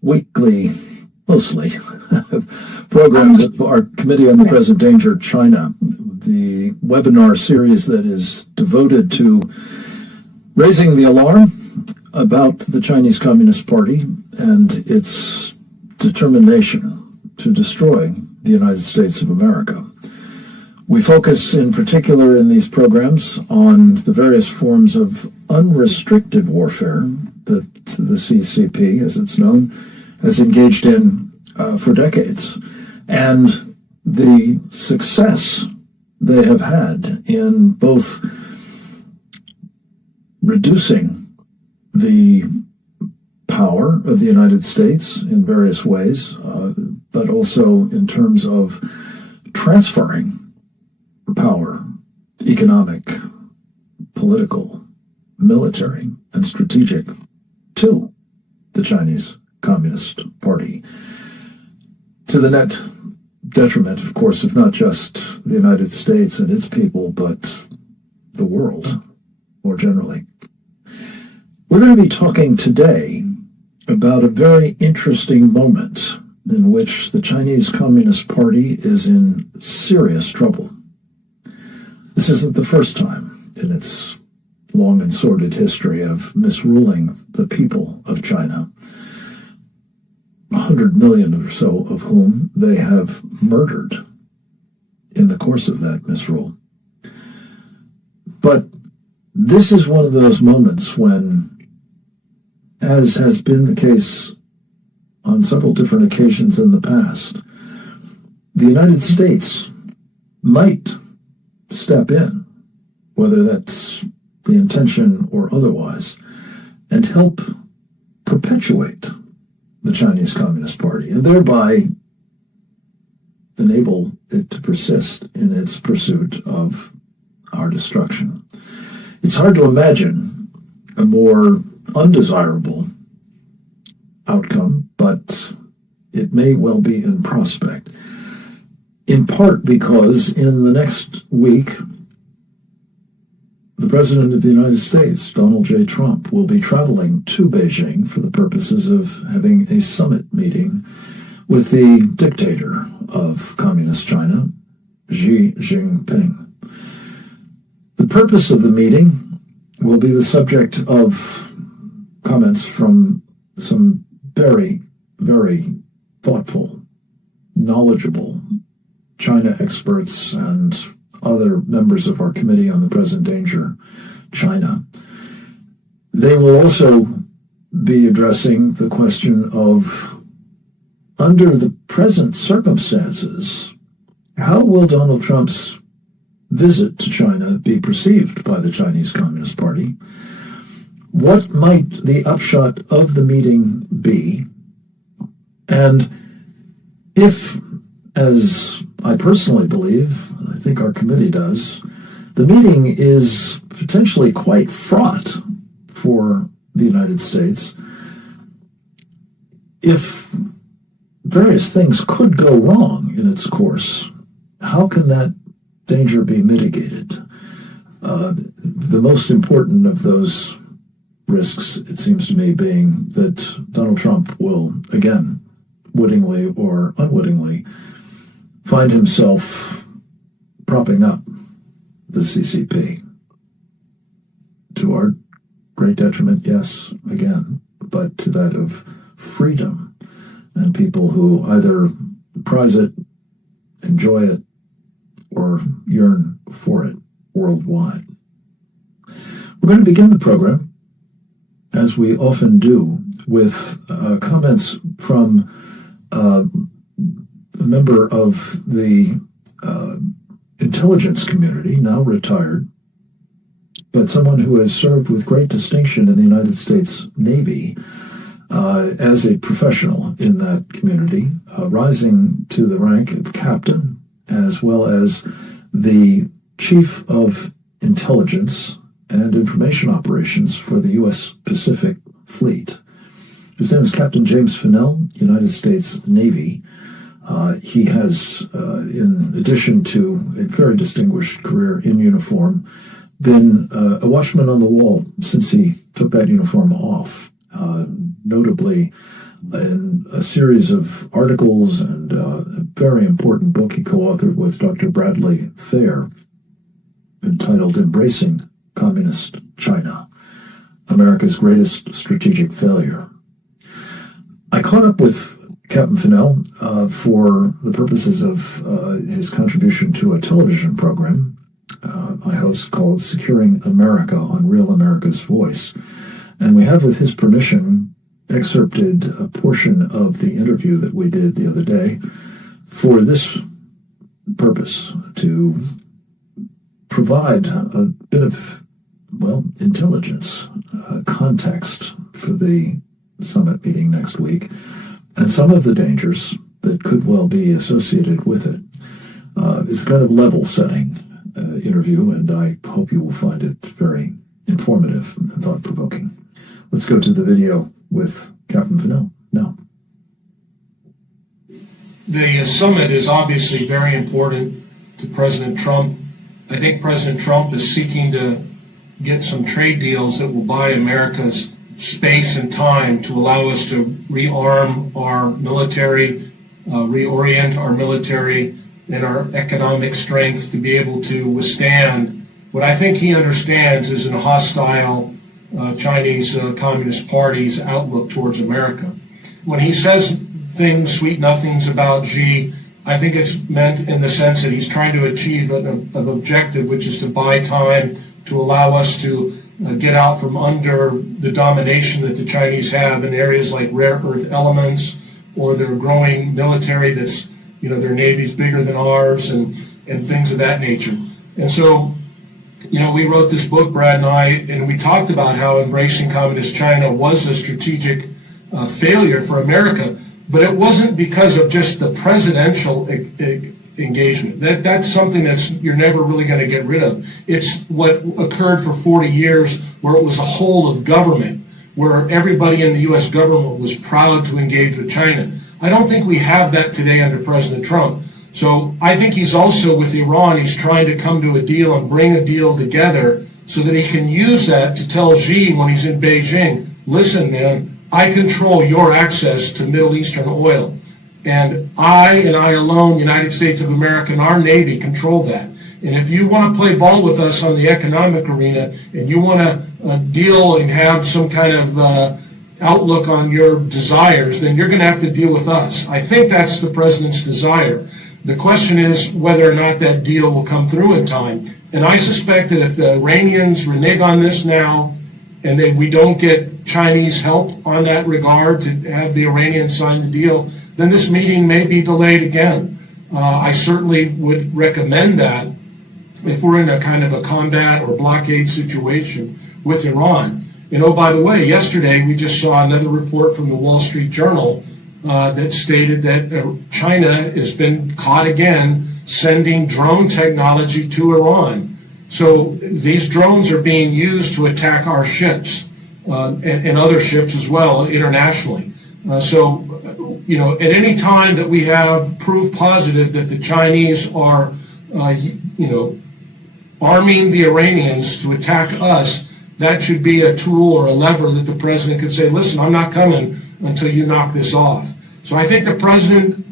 weekly, mostly, programs of our Committee on the Present Danger China, the webinar series that is devoted to raising the alarm about the Chinese Communist Party and its determination to destroy the United States of America. We focus in particular in these programs on the various forms of unrestricted warfare that the CCP, as it's known, has engaged in for decades, and the success they have had in both reducing the power of the United States in various ways, but also in terms of transferring power, economic, political, military, and strategic to the Chinese Communist Party, to the net detriment, of course, of not just the United States and its people, but the world more generally. We're going to be talking today about a very interesting moment in which the Chinese Communist Party is in serious trouble. This isn't the first time in its long and sordid history of misruling the people of China, 100 million or so of whom they have murdered in the course of that misrule. But this is one of those moments when, as has been the case on several different occasions in the past, the United States might step in, whether that's the intention or otherwise, and help perpetuate the Chinese Communist Party, and thereby enable it to persist in its pursuit of our destruction. It's hard to imagine a more undesirable outcome, but it may well be in prospect, in part because in the next week, the President of the United States, Donald J. Trump, will be traveling to Beijing for the purposes of having a summit meeting with the dictator of Communist China, Xi Jinping. The purpose of the meeting will be the subject of comments from some very, very thoughtful, knowledgeable China experts and other members of our Committee on the Present Danger China. They will also be addressing the question of, under the present circumstances, how will Donald Trump's visit to China be perceived by the Chinese Communist Party? What might the upshot of the meeting be? And if, as I personally believe, and I think our committee does, the meeting is potentially quite fraught for the United States, if various things could go wrong in its course, how can that danger be mitigated? The most important of those risks, it seems to me, being that Donald Trump will, again, wittingly or unwittingly, find himself propping up the CCP. To our great detriment, yes, again, but to that of freedom and people who either prize it, enjoy it, or yearn for it worldwide. We're going to begin the program, as we often do, with comments from a member of the intelligence community, now retired, but someone who has served with great distinction in the United States Navy as a professional in that community, rising to the rank of captain, as well as the chief of intelligence and information operations for the U.S. Pacific Fleet. His name is Captain James Fennell, United States Navy. He has, in addition to a very distinguished career in uniform, been a watchman on the wall since he took that uniform off. notably in a series of articles and a very important book he co-authored with Dr. Bradley Thayer entitled Embracing Communist China, America's Greatest Strategic Failure. I caught up with Captain Fennell for the purposes of his contribution to a television program I host called Securing America on Real America's Voice. And we have, with his permission, excerpted a portion of the interview that we did the other day for this purpose, to provide a bit of, well, intelligence, context for the summit meeting next week, and some of the dangers that could well be associated with it. It's kind of level-setting interview, and I hope you will find it very informative and thought-provoking. Let's go to the video with Captain Fennell now. The summit is obviously very important to President Trump. I think President Trump is seeking to get some trade deals that will buy America's space and time to allow us to rearm our military, reorient our military and our economic strength to be able to withstand what I think he understands is a hostile Chinese Communist Party's outlook towards America. When he says things, sweet nothings about Xi, I think it's meant in the sense that he's trying to achieve an objective, which is to buy time to allow us to get out from under the domination that the Chinese have in areas like rare earth elements, or their growing military that's, their navy's bigger than ours, and things of that nature. And so, we wrote this book, Brad and I, and we talked about how embracing communist China was a strategic failure for America, but it wasn't because of just the presidential engagement. That's something you're never really going to get rid of. It's what occurred for 40 years, where it was a whole of government, where everybody in the U.S. government was proud to engage with China. I don't think we have that today under President Trump. So I think he's also, with Iran, he's trying to come to a deal and bring a deal together so that he can use that to tell Xi when he's in Beijing, listen, man, I control your access to Middle Eastern oil. And I alone, United States of America, and our Navy control that. And if you want to play ball with us on the economic arena, and you want to deal and have some kind of outlook on your desires, then you're going to have to deal with us. I think that's the president's desire. The question is whether or not that deal will come through in time. And I suspect that if the Iranians renege on this now, and we don't get Chinese help on that regard to have the Iranians sign the deal, then this meeting may be delayed again. I certainly would recommend that if we're in a kind of a combat or blockade situation with Iran. And oh, by the way, yesterday we just saw another report from the Wall Street Journal that stated that China has been caught again sending drone technology to Iran. So these drones are being used to attack our ships and other ships as well internationally. So at any time that we have proof positive that the Chinese are, arming the Iranians to attack us, that should be a tool or a lever that the president could say, listen, I'm not coming until you knock this off. So I think the president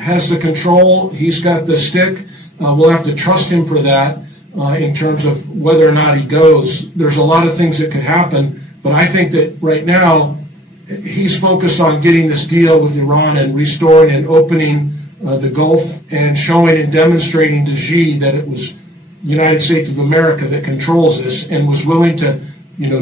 has the control. He's got the stick. We'll have to trust him for that in terms of whether or not he goes. There's a lot of things that could happen, but I think that right now he's focused on getting this deal with Iran and restoring and opening the Gulf and showing and demonstrating to Xi that it was the United States of America that controls this and was willing to,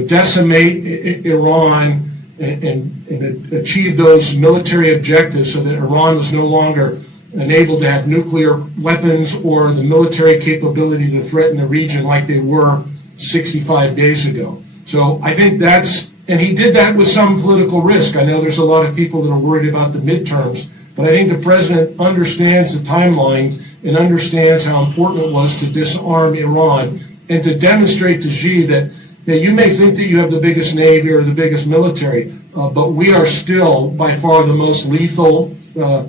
decimate Iran and achieve those military objectives so that Iran was no longer unable to have nuclear weapons or the military capability to threaten the region like they were 65 days ago. So I think and he did that with some political risk. I know there's a lot of people that are worried about the midterms, but I think the president understands the timeline and understands how important it was to disarm Iran and to demonstrate to Xi that you may think that you have the biggest navy or the biggest military, but we are still by far the most lethal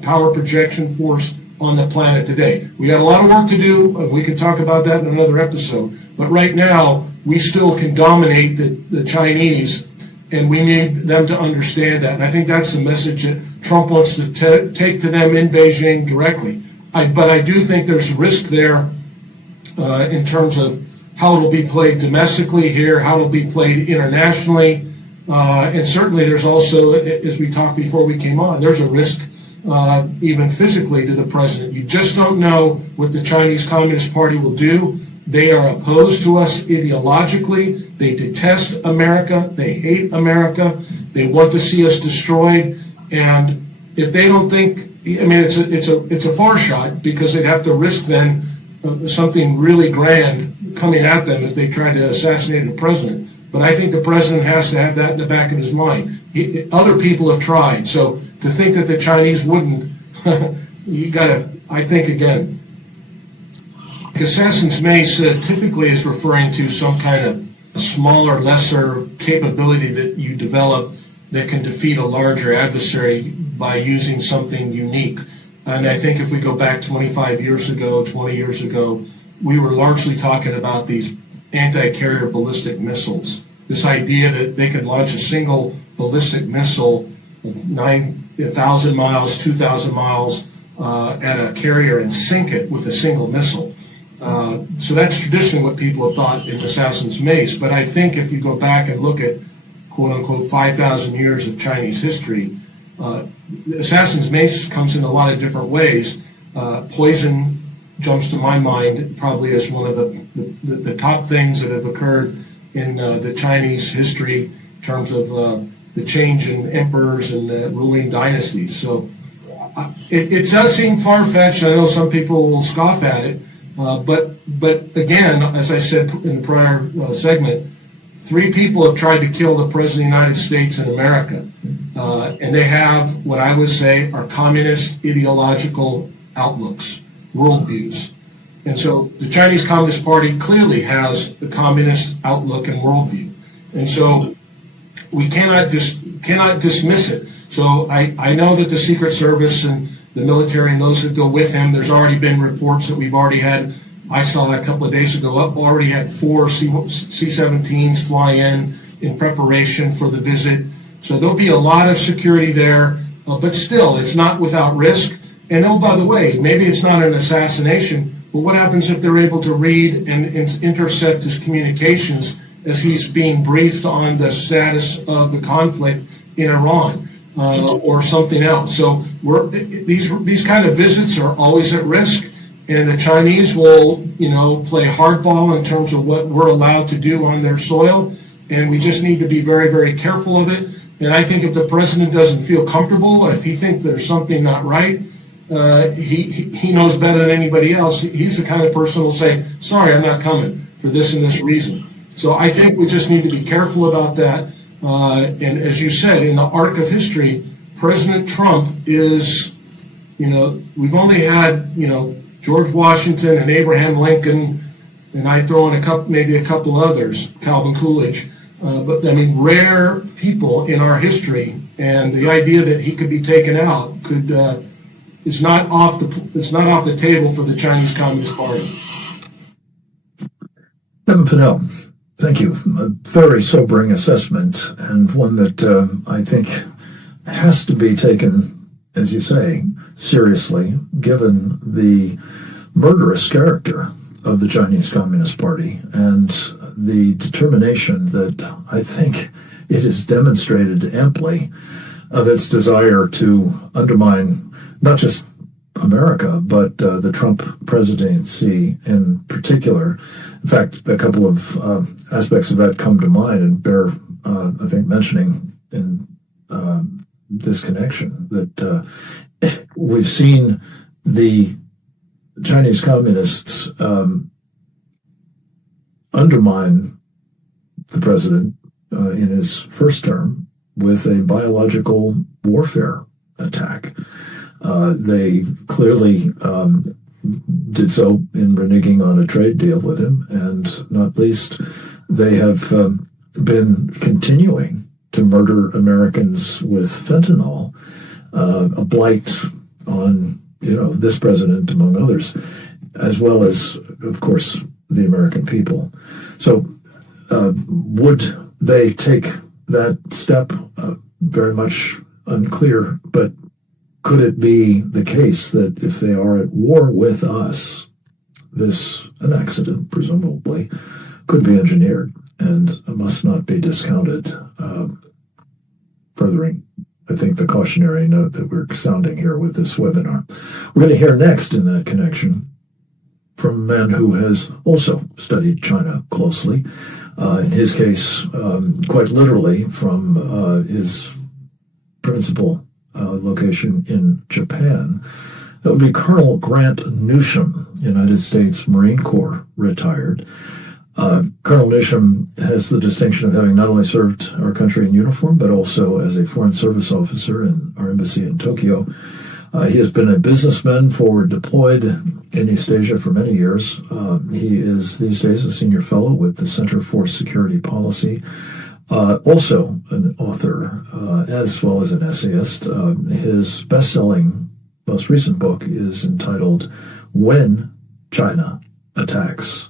power projection force on the planet today. We got a lot of work to do. We can talk about that in another episode. But right now, we still can dominate the Chinese And we need them to understand that. And I think that's the message that Trump wants to take to them in Beijing directly. But I do think there's risk there in terms of how it'll be played domestically here, how it'll be played internationally. And certainly there's also, as we talked before we came on, there's a risk even physically to the president. You just don't know what the Chinese Communist Party will do. They are opposed to us ideologically. They detest America. They hate America. They want to see us destroyed. And if they don't think, I mean, it's a far shot, because they'd have to risk then something really grand coming at them if they tried to assassinate the president. But I think the president has to have that in the back of his mind. Other people have tried. So to think that the Chinese wouldn't, you gotta, I think again, assassin's mace typically is referring to some kind of smaller, lesser capability that you develop that can defeat a larger adversary by using something unique. And I think if we go back 25 years ago, 20 years ago, we were largely talking about these anti-carrier ballistic missiles. This idea that they could launch a single ballistic missile 1,000 miles, 2,000 miles at a carrier and sink it with a single missile. So that's traditionally what people have thought in assassin's mace. But I think if you go back and look at, quote unquote, 5,000 years of Chinese history, assassin's mace comes in a lot of different ways. Poison jumps to my mind probably as one of the top things that have occurred in the Chinese history in terms of the change in emperors and ruling dynasties. So it does seem far-fetched. I know some people will scoff at it. But again, as I said in the prior segment, 3 people have tried to kill the President of the United States in America. And they have what I would say are communist ideological outlooks, worldviews. And so the Chinese Communist Party clearly has the communist outlook and worldview. And so we cannot dismiss it. So I know that the Secret Service and the military and those that go with him, there's already been reports that we've already had. I saw a couple of days ago, already had 4 C-17s fly in preparation for the visit. So there'll be a lot of security there, but still, it's not without risk. And oh, by the way, maybe it's not an assassination, but what happens if they're able to read and intercept his communications as he's being briefed on the status of the conflict in Iran or something else? So these kind of visits are always at risk, and the Chinese will, play hardball in terms of what we're allowed to do on their soil, and we just need to be very, very careful of it. And I think if the president doesn't feel comfortable, if he thinks there's something not right, he knows better than anybody else. He's the kind of person who will say, sorry, I'm not coming for this and this reason. So I think we just need to be careful about that. And as you said, in the arc of history, President Trump is, we've only had, George Washington and Abraham Lincoln, and I throw in maybe a couple others, Calvin Coolidge, but I mean, rare people in our history, and the idea that he could be taken out is not off the table for the Chinese Communist Party. Evan Fennell, thank you. A very sobering assessment, and one that I think has to be taken, as you say, seriously, given the murderous character of the Chinese Communist Party and the determination that I think it has demonstrated amply of its desire to undermine not just America, but the Trump presidency in particular. In fact, a couple of aspects of that come to mind and bear, I think, mentioning in this connection, that we've seen the Chinese communists undermine the president in his first term with a biological warfare attack. They clearly did so in reneging on a trade deal with him, and not least, they have been continuing to murder Americans with fentanyl, a blight on, this president, among others, as well as, of course, the American people. So would they take that step very much unclear, but could it be the case that if they are at war with us, an accident, presumably, could be engineered and must not be discounted, furthering, I think, the cautionary note that we're sounding here with this webinar. We're going to hear next in that connection from a man who has also studied China closely, in his case, quite literally from his principal location in Japan. That would be Colonel Grant Newsham, United States Marine Corps, retired. Colonel Newsham has the distinction of having not only served our country in uniform, but also as a Foreign Service officer in our embassy in Tokyo. He has been a businessman forward deployed in East Asia for many years. He is these days a senior fellow with the Center for Security Policy, also an author as well as an essayist. His best-selling most recent book is entitled When China Attacks,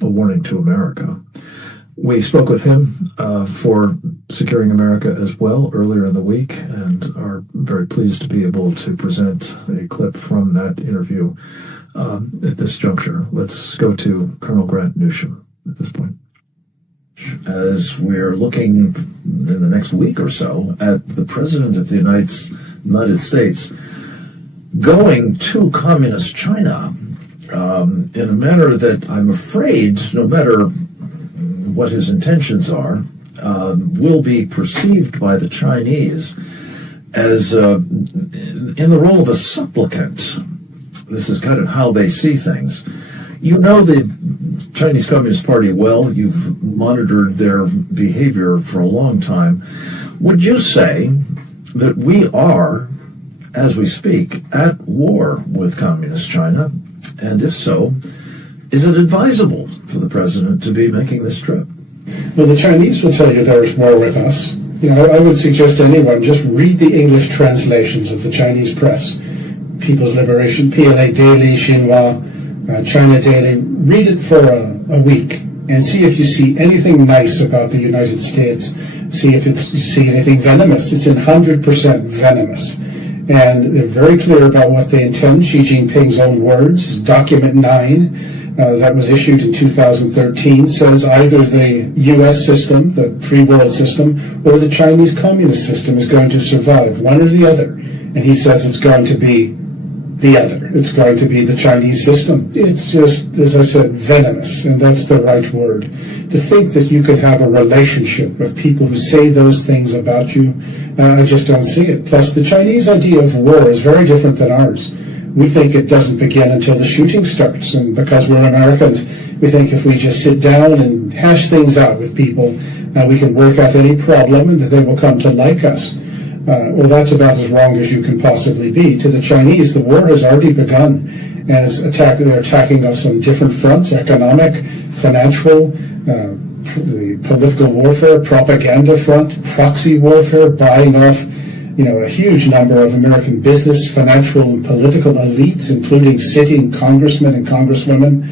a Warning to America. We spoke with him for Securing America as well earlier in the week and are very pleased to be able to present a clip from that interview at this juncture. Let's go to Colonel Grant Newsham at this point. As we're looking in the next week or so at the President of the United States going to Communist China in a manner that I'm afraid, no matter what his intentions are, will be perceived by the Chinese as in the role of a supplicant. This is kind of how they see things. You know the Chinese Communist Party well. You've monitored their behavior for a long time. Would you say that we are, as we speak, at war with Communist China? And if so, is it advisable for the president to be making this trip? Well, the Chinese will tell you there's war with us. I would suggest to anyone, just read the English translations of the Chinese press. People's Liberation, PLA Daily, Xinhua, China Daily. Read it for a week and see if you see anything nice about the United States. See if you see anything venomous. It's 100% venomous. And they're very clear about what they intend. Xi Jinping's own words, Document 9, that was issued in 2013, says either the U.S. system, the free world system, or the Chinese communist system is going to survive, one or the other. And he says it's going to be the other. It's going to be the Chinese system. It's just, as I said, venomous, and that's the right word. To think that you could have a relationship with people who say those things about you, I just don't see it. Plus, the Chinese idea of war is very different than ours. We think it doesn't begin until the shooting starts, and because we're Americans, we think if we just sit down and hash things out with people, we can work out any problem and that they will come to like us. Well, that's about as wrong as you can possibly be. To the Chinese, the war has already begun, and they're attacking us on different fronts: economic, financial, political warfare, propaganda front, proxy warfare, buying off, a huge number of American business, financial, and political elites, including sitting congressmen and congresswomen.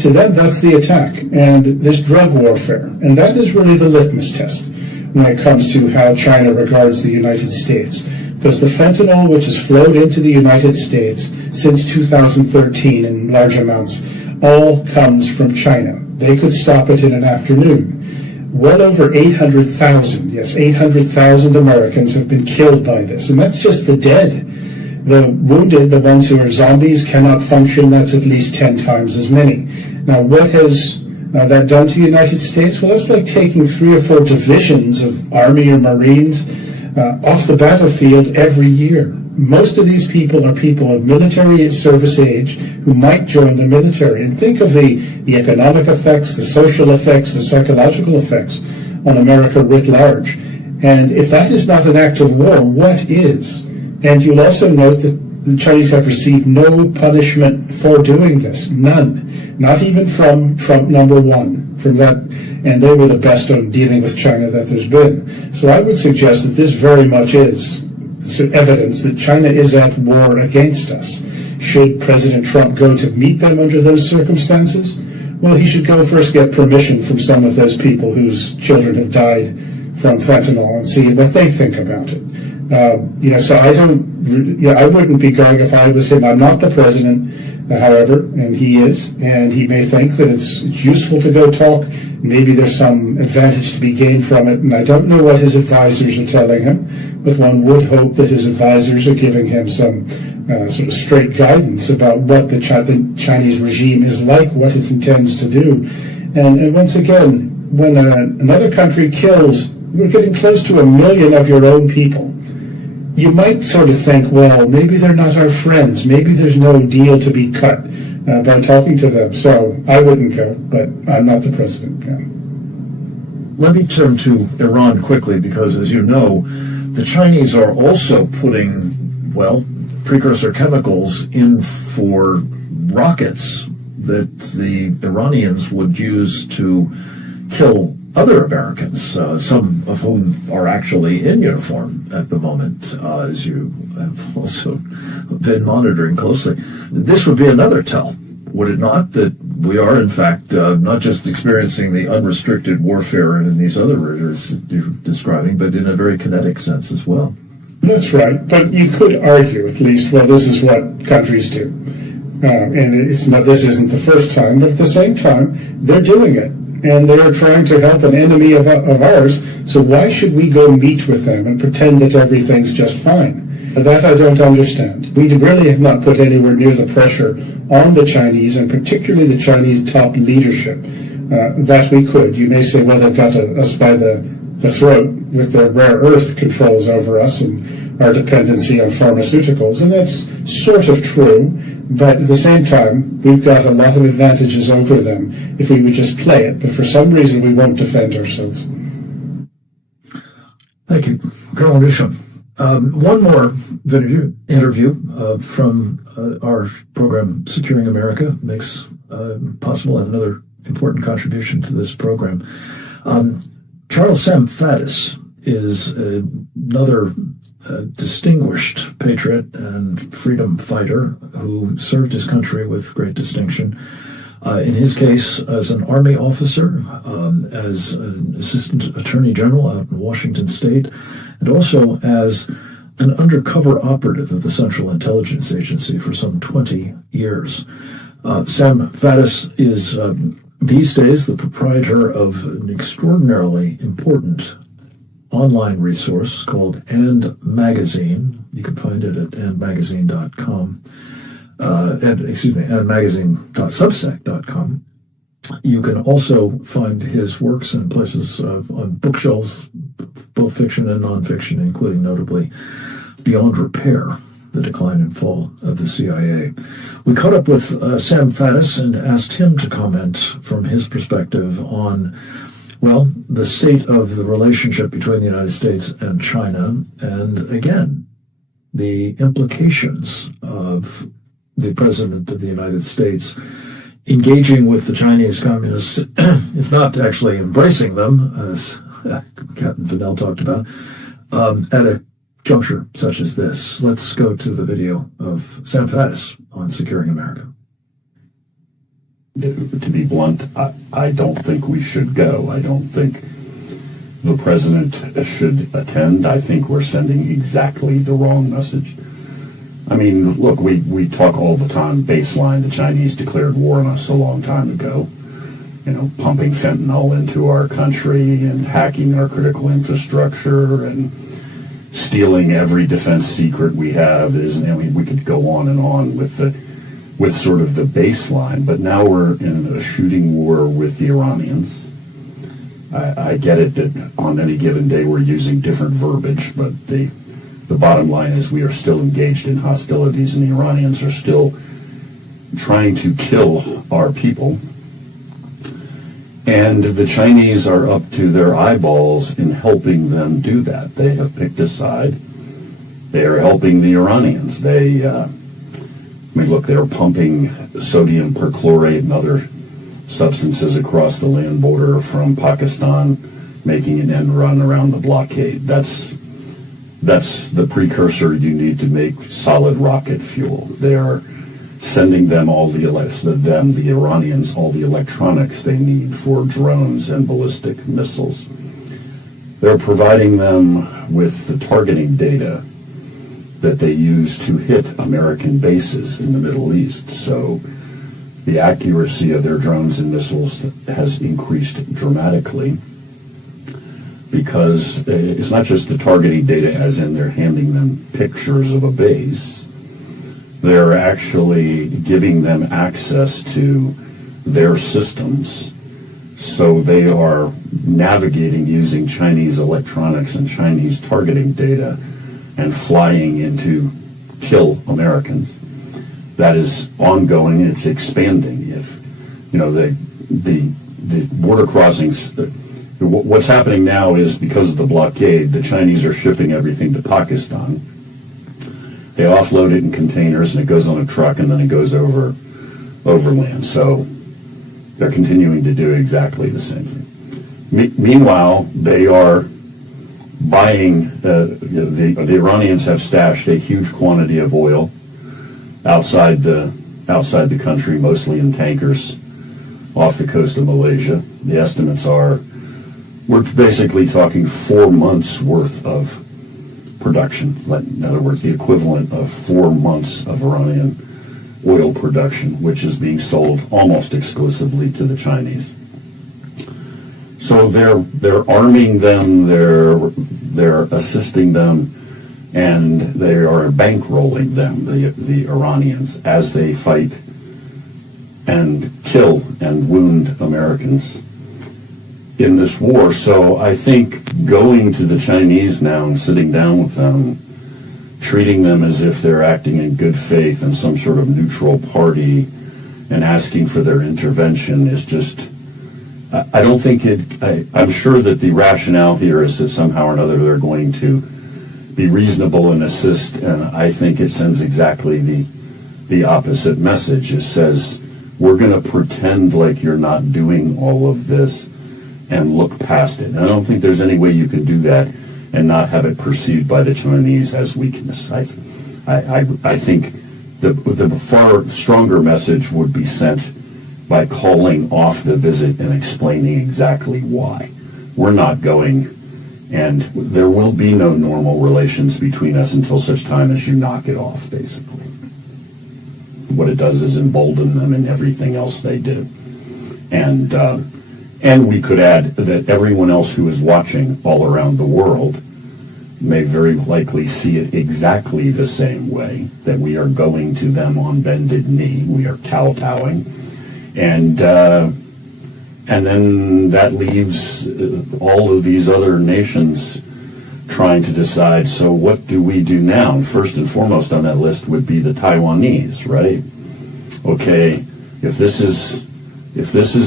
To them, that's the attack. And there's drug warfare, and that is really the litmus test when it comes to how China regards the United States. Because the fentanyl, which has flowed into the United States since 2013 in large amounts, all comes from China. They could stop it in an afternoon. Well over 800,000, yes, 800,000 Americans have been killed by this. And that's just the dead. The wounded, the ones who are zombies, cannot function. That's at least 10 times as many. Now, what has that done to the United States? Well, that's like taking 3 or 4 divisions of Army or Marines off the battlefield every year. Most of these people are people of military service age who might join the military. And think of the economic effects, the social effects, the psychological effects on America writ large. And if that is not an act of war, what is? And you'll also note that the Chinese have received no punishment for doing this. None. Not even from Trump #1. From that, and they were the best on dealing with China that there's been. So I would suggest that this very much is evidence that China is at war against us. Should President Trump go to meet them under those circumstances? Well, he should go first get permission from some of those people whose children have died from fentanyl and see what they think about it. So I wouldn't be going if I was him. I'm not the president, however, and he is, and he may think that it's useful to go talk. Maybe there's some advantage to be gained from it, and I don't know what his advisors are telling him, but one would hope that his advisors are giving him some sort of straight guidance about what the Chinese regime is like, what it intends to do. And once again, when another country kills, we're getting close to 1 million of your own people. You might sort of think, well, maybe they're not our friends. Maybe there's no deal to be cut by talking to them. So I wouldn't go, but I'm not the president. Yeah. Let me turn to Iran quickly, because as you know, the Chinese are also putting, precursor chemicals in for rockets that the Iranians would use to kill other Americans, some of whom are actually in uniform at the moment, as you have also been monitoring closely. This would be another tell, would it not, that we are, in fact, not just experiencing the unrestricted warfare in these other areas that you're describing, but in a very kinetic sense as well. That's right, but you could argue, at least, well, this is what countries do. And this isn't the first time, but at the same time, they're doing it. And they are trying to help an enemy of ours, so why should we go meet with them and pretend that everything's just fine? That I don't understand. We really have not put anywhere near the pressure on the Chinese, and particularly the Chinese top leadership, that we could. You may say, well, they've got us by the throat with their rare earth controls over us and our dependency on pharmaceuticals, and that's sort of true, but at the same time, we've got a lot of advantages over them if we would just play it, but for some reason we won't defend ourselves. Thank you, Colonel Newsham. One more interview from our program, Securing America, makes possible another important contribution to this program. Charles Sam Faddis is another distinguished patriot and freedom fighter who served his country with great distinction. In his case, as an Army officer, as an Assistant Attorney General out in Washington State, and also as an undercover operative of the Central Intelligence Agency for some 20 years. Sam Faddis is these days the proprietor of an extraordinarily important online resource called And Magazine. You can find it at andmagazine.com. andmagazine.substack.com. You can also find his works in places on bookshelves, both fiction and nonfiction, including notably Beyond Repair, The Decline and Fall of the CIA. We caught up with Sam Faddis and asked him to comment from his perspective on, the state of the relationship between the United States and China, and again, the implications of the President of the United States engaging with the Chinese communists, if not actually embracing them, as Captain Fidel talked about, at a juncture such as this. Let's go to the video of Sam Faddis on Securing America. To be blunt, I don't think we should go. I don't think the president should attend. I think we're sending exactly the wrong message. I mean, look, we talk all the time, baseline, the Chinese declared war on us a long time ago. Pumping fentanyl into our country and hacking our critical infrastructure and stealing every defense secret we have. We could go on and on with sort of the baseline, but now we're in a shooting war with the Iranians. I get it that on any given day we're using different verbiage, but the bottom line is we are still engaged in hostilities, and the Iranians are still trying to kill our people. And the Chinese are up to their eyeballs in helping them do that. They have picked a side. They are helping the Iranians. They're pumping sodium perchlorate and other substances across the land border from Pakistan, making an end run around the blockade. That's the precursor you need to make solid rocket fuel. They are sending them the Iranians, all the electronics they need for drones and ballistic missiles. They're providing them with the targeting data that they use to hit American bases in the Middle East. So the accuracy of their drones and missiles has increased dramatically, because it's not just the targeting data as in they're handing them pictures of a base. They're actually giving them access to their systems, so they are navigating using Chinese electronics and Chinese targeting data and flying in to kill Americans. That is ongoing. It's expanding. If you know the border crossings, what's happening now is because of the blockade, the Chinese are shipping everything to Pakistan. They offload it in containers, and it goes on a truck, and then it goes overland. So they're continuing to do exactly the same thing. Meanwhile, they are buying. The Iranians have stashed a huge quantity of oil outside the country, mostly in tankers off the coast of Malaysia. The estimates are we're basically talking 4 months worth of production. In other words, the equivalent of 4 months of Iranian oil production, which is being sold almost exclusively to the Chinese. So they're arming them, they're assisting them, and they are bankrolling them, the Iranians, as they fight and kill and wound Americans in this war. So I think going to the Chinese now and sitting down with them, treating them as if they're acting in good faith and some sort of neutral party and asking for their intervention is just, I don't think I'm sure that the rationale here is that somehow or another they're going to be reasonable and assist, and I think it sends exactly the opposite message. It says, we're going to pretend like you're not doing all of this and look past it. And I don't think there's any way you can do that and not have it perceived by the Chinese as weakness. I think the far stronger message would be sent by calling off the visit and explaining exactly why. We're not going, and there will be no normal relations between us until such time as you knock it off, basically. What it does is embolden them in everything else they do. And we could add that everyone else who is watching all around the world may very likely see it exactly the same way, that we are going to them on bended knee, we are kowtowing, and then that leaves all of these other nations trying to decide, so what do we do now? And first and foremost on that list would be the Taiwanese, right? Okay, if this is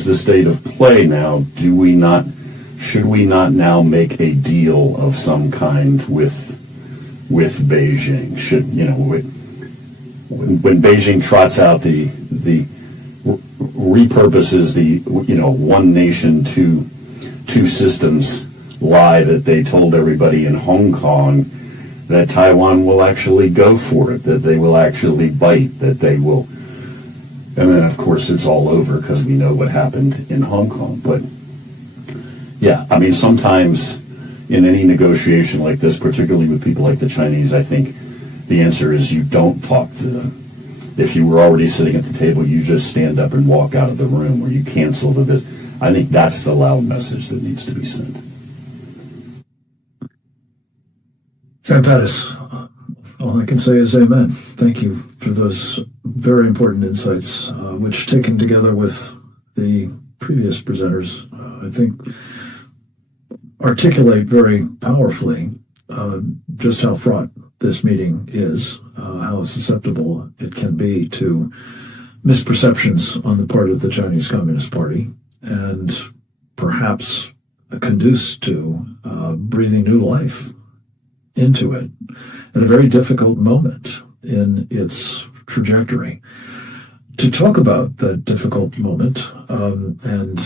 the state of play now, should we not now make a deal of some kind with Beijing? When Beijing trots out the repurposes the one nation, two systems lie that they told everybody in Hong Kong, that Taiwan will actually go for it, that they will actually bite, that they will. And then, of course, it's all over because we know what happened in Hong Kong. But, yeah, I mean, sometimes in any negotiation like this, particularly with people like the Chinese, I think the answer is you don't talk to them. If you were already sitting at the table, you just stand up and walk out of the room, or you cancel the visit. I think that's the loud message that needs to be sent. Sam Pattis, all I can say is amen. Thank you for those very important insights, which taken together with the previous presenters, I think articulate very powerfully just how fraught this meeting is, how susceptible it can be to misperceptions on the part of the Chinese Communist Party, and perhaps conduce to breathing new life into it at a very difficult moment in its trajectory. To talk about that difficult moment and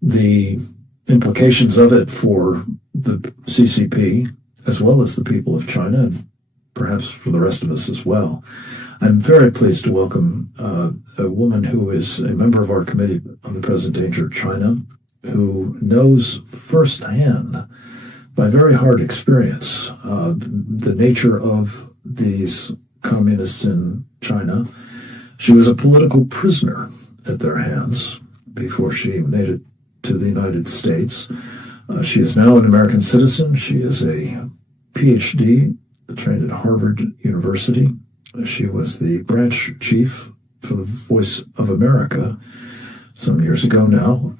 the implications of it for the CCP, as well as the people of China, and perhaps for the rest of us as well, I'm very pleased to welcome a woman who is a member of our Committee on the Present Danger of China, who knows firsthand, by very hard experience, the nature of these communists in China. She was a political prisoner at their hands before she made it to the United States. She is now an American citizen. She is a PhD trained at Harvard University. She was the branch chief for the Voice of America some years ago now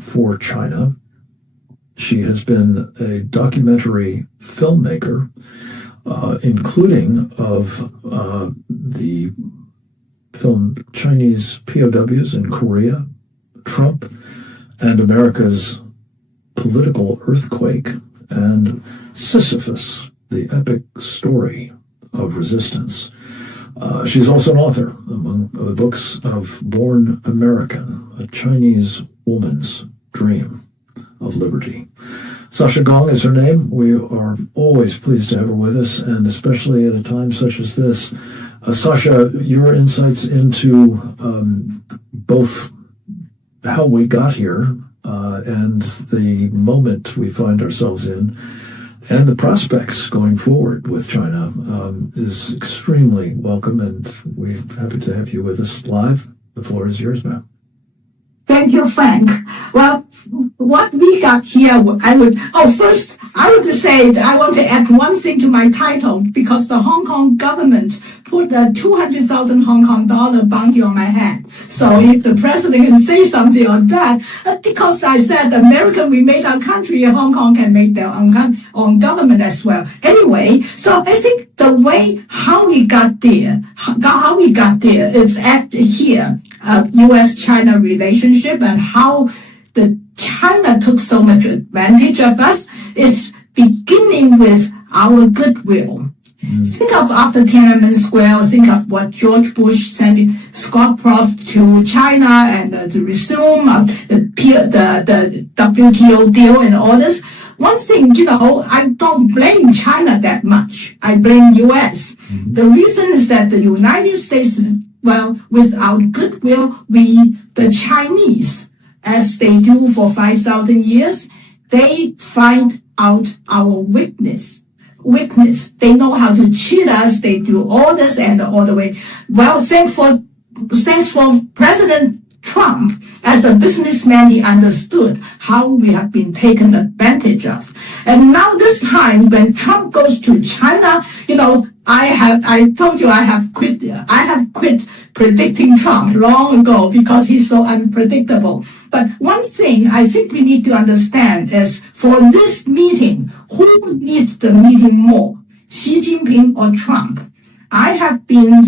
for China. She has been a documentary filmmaker, including of the film Chinese POWs in Korea, Trump, and America's political earthquake, and Sisyphus, the epic story of resistance. She's also an author, among other books, of Born American, a Chinese woman's dream of liberty. Sasha Gong is her name. We are always pleased to have her with us, and especially at a time such as this. Sasha, your insights into both how we got here and the moment we find ourselves in, and the prospects going forward with China is extremely welcome, and we're happy to have you with us live. The floor is yours, ma'am. Thank you, Frank. Well, what we got here, first, I would say that I want to add one thing to my title, because the Hong Kong government put a 200,000 Hong Kong dollar bounty on my head. So if the president can say something on that, because I said America, we made our country, Hong Kong can make their own government as well. Anyway, so I think the way how we got there is at here, U.S.-China relationship, and how the China took so much advantage of us. It's beginning with our goodwill. Think of after Tiananmen Square, think of what George Bush sent Scott Prof to China and to resume the WTO deal and all this. One thing, I don't blame China that much. I blame U.S. The reason is that the United States, with our goodwill, the Chinese, as they do for 5,000 years, they find out our weakness. They know how to cheat us. They do all this and all the way. Well, thanks for President Trump. As a businessman, he understood how we have been taken advantage of. And now this time, when Trump goes to China, I told you I have quit predicting Trump long ago because he's so unpredictable. But one thing I think we need to understand is, for this meeting, who needs the meeting more, Xi Jinping or Trump? I have been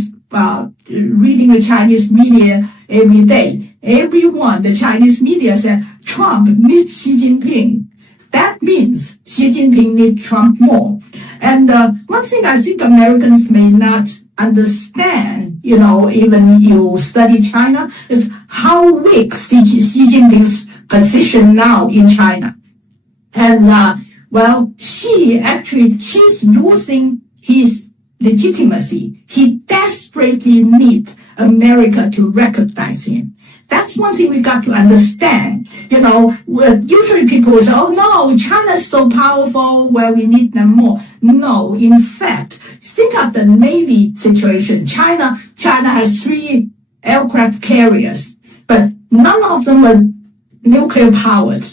reading the Chinese media every day. Everyone, the Chinese media said Trump needs Xi Jinping. That means Xi Jinping needs Trump more. And one thing I think Americans may not understand, even you study China, is how weak Xi Jinping's position now in China. And, she's losing his legitimacy. He desperately needs America to recognize him. That's one thing we got to understand. Usually people will say, oh no, China's so powerful, we need them more. No, in fact, think of the Navy situation. China has 3 aircraft carriers, but none of them were nuclear powered.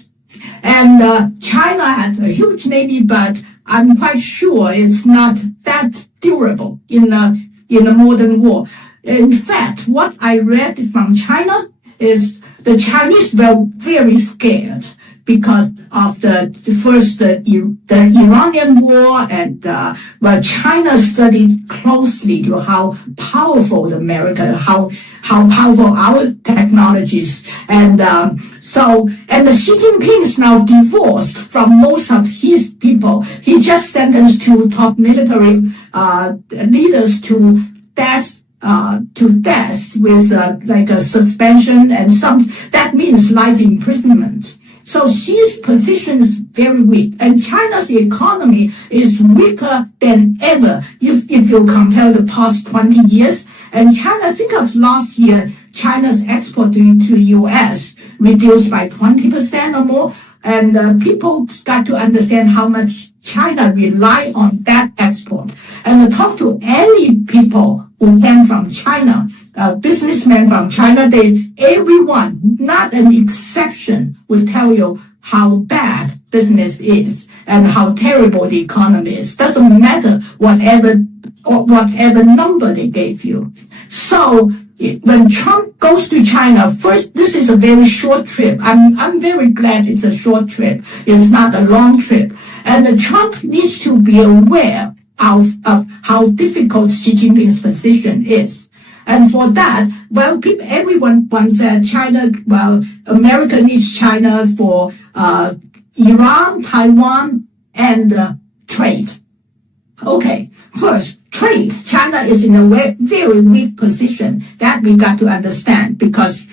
And China had a huge Navy, but I'm quite sure it's not that durable in a modern war. In fact, what I read from China is the Chinese were very scared because of the Iranian war, and China studied closely how powerful America, how powerful our technologies, and Xi Jinping is now divorced from most of his people. He just sentenced 2 top military leaders to death with like a suspension, and that means life imprisonment. So Xi's position is very weak, and China's economy is weaker than ever if you compare the past 20 years. And China, think of last year, China's export to U.S. reduced by 20% or more. And people got to understand how much China rely on that export. And talk to any people who came from China, businessmen from China, everyone, not an exception, will tell you how bad business is and how terrible the economy is. Doesn't matter whatever number they gave you. So when Trump goes to China, first, this is a very short trip. I'm very glad it's a short trip. It's not a long trip. And Trump needs to be aware of how difficult Xi Jinping's position is. And for that, well, everyone wants China, well, America needs China for Iran, Taiwan, and trade. Okay, first, trade. China is in a very weak position. That we got to understand because,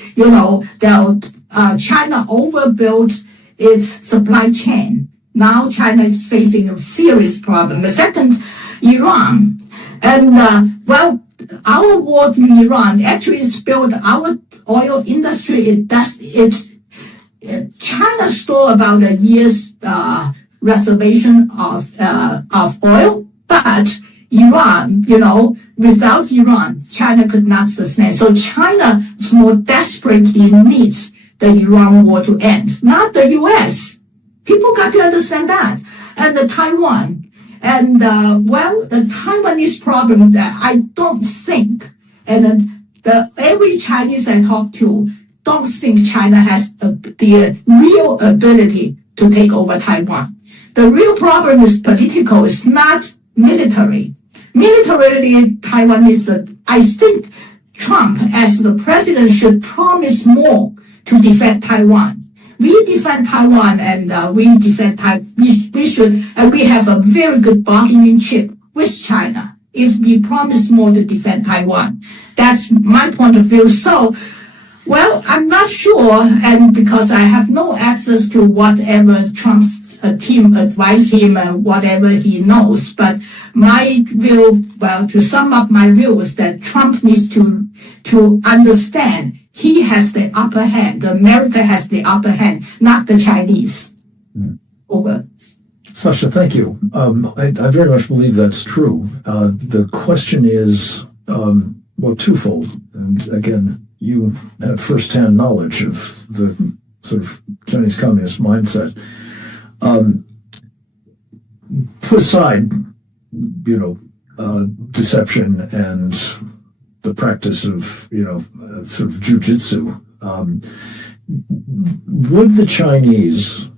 China overbuilt its supply chain. Now China is facing a serious problem. The second, Iran. And, our war to Iran actually spilled our oil industry. China stole about a year's reservation of oil, but Iran, without Iran, China could not sustain. So China more desperately needs the Iran war to end, not the U.S. People got to understand that. And the Taiwan. And, the Taiwanese problem, I don't think, and every Chinese I talk to don't think China has the real ability to take over Taiwan. The real problem is political, it's not military. Militarily, Taiwan is, I think Trump, as the president, should promise more to defend Taiwan. We defend Taiwan and we defend we should, and we have a very good bargaining chip with China if we promise more to defend Taiwan. That's my point of view. So, well, I'm not sure, and because I have no access to whatever Trump's team advised him and whatever he knows, but my view, well, to sum up my view is that Trump needs to understand he has the upper hand. America has the upper hand, not the Chinese. Over. Sasha, thank you. I very much believe that's true. The question is, twofold. And again, you have firsthand knowledge of the sort of Chinese communist mindset. Put aside, deception and the practice of, sort of jujitsu. Would the Chinese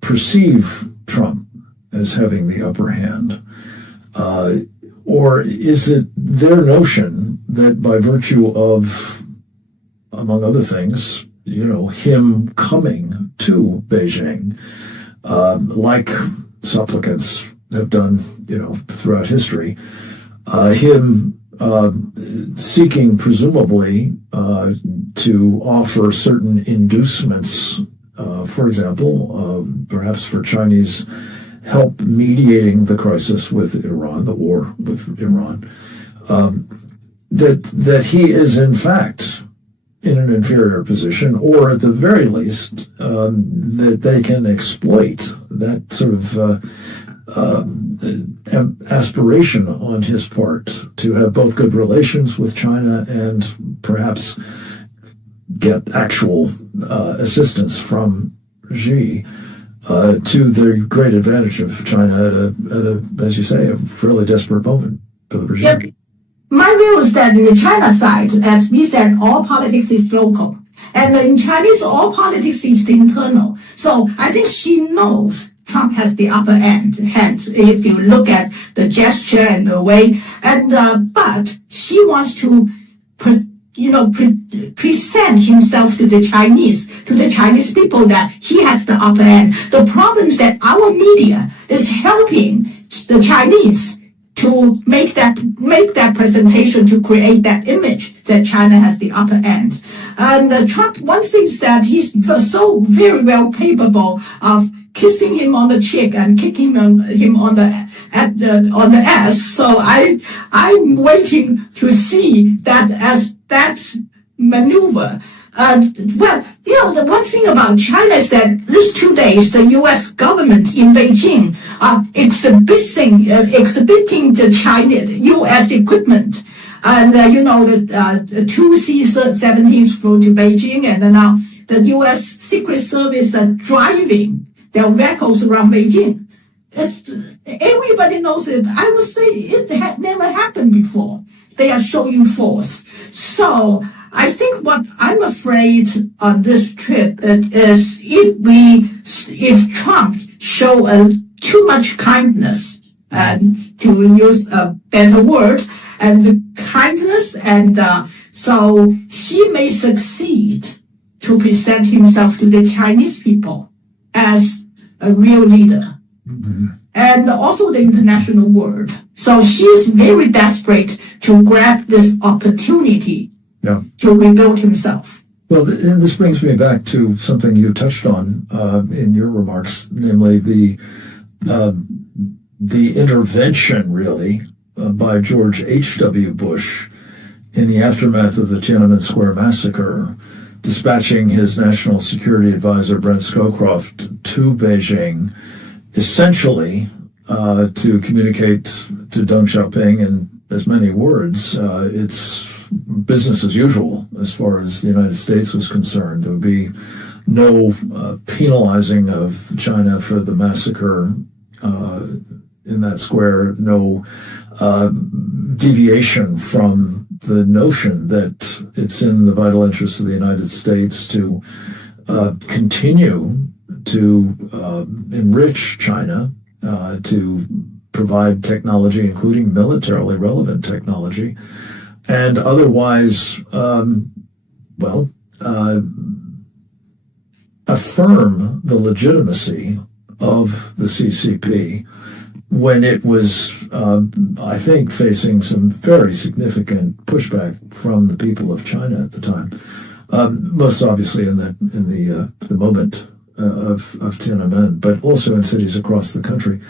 perceive Trump as having the upper hand? Or is it their notion that by virtue of, among other things, him coming to Beijing, like supplicants have done, throughout history, him seeking presumably to offer certain inducements, for example, perhaps for Chinese help mediating the crisis with Iran, the war with Iran, that he is in fact in an inferior position, or at the very least that they can exploit that sort of aspiration on his part to have both good relations with China and perhaps get actual assistance from Xi to the great advantage of China at a, as you say, a fairly desperate moment for the regime. Yep. My view is that in the China side, as we said, all politics is local. And in Chinese, all politics is internal. So I think she knows Trump has the upper hand if you look at the gesture and the way. And but she wants to present himself to the Chinese people that he has the upper hand. The problem is that our media is helping the Chinese to make that presentation to create that image that China has the upper end. And Trump, one thing is that he's so very well capable of kissing him on the cheek and kicking him on the ass. So I'm waiting to see that as that maneuver. Well, the one thing about China is that these 2 days, the U.S. government in Beijing are exhibiting the Chinese U.S. equipment. And, the two C-17s flew to Beijing, and now the U.S. Secret Service are driving their vehicles around Beijing. Everybody knows it. I would say it had never happened before. They are showing force. So I think what I'm afraid on this trip is if Trump show too much kindness, to use a better word, and kindness, and so he may succeed to present himself to the Chinese people as a real leader. Mm-hmm. And also the international world. So she's very desperate to grab this opportunity to rebuild himself. Well, and this brings me back to something you touched on in your remarks, namely the intervention, really, by George H.W. Bush in the aftermath of the Tiananmen Square massacre, dispatching his national security advisor, Brent Scowcroft, to Beijing, essentially to communicate to Deng Xiaoping in as many words, it's business as usual as far as the United States was concerned. There would be no penalizing of China for the massacre in that square, no deviation from the notion that it's in the vital interests of the United States to continue to enrich China, to provide technology, including militarily relevant technology, and otherwise, affirm the legitimacy of the CCP when it was, I think, facing some very significant pushback from the people of China at the time. Most obviously in the moment of Tiananmen, but also in cities across the country.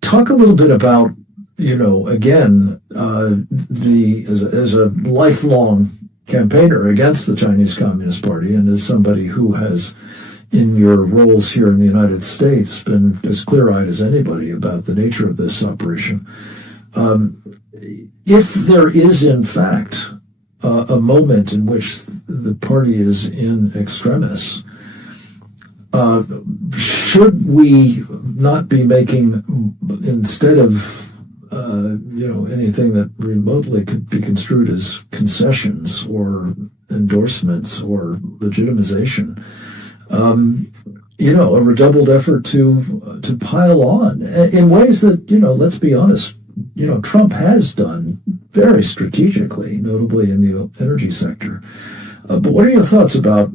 Talk a little bit about, again, as a lifelong campaigner against the Chinese Communist Party, and as somebody who has, in your roles here in the United States, been as clear-eyed as anybody about the nature of this operation. If there is, in fact, a moment in which the party is in extremis, should we not be making, instead of anything that remotely could be construed as concessions or endorsements or legitimization, a redoubled effort to pile on in ways that, let's be honest, Trump has done very strategically, notably in the energy sector. But what are your thoughts about,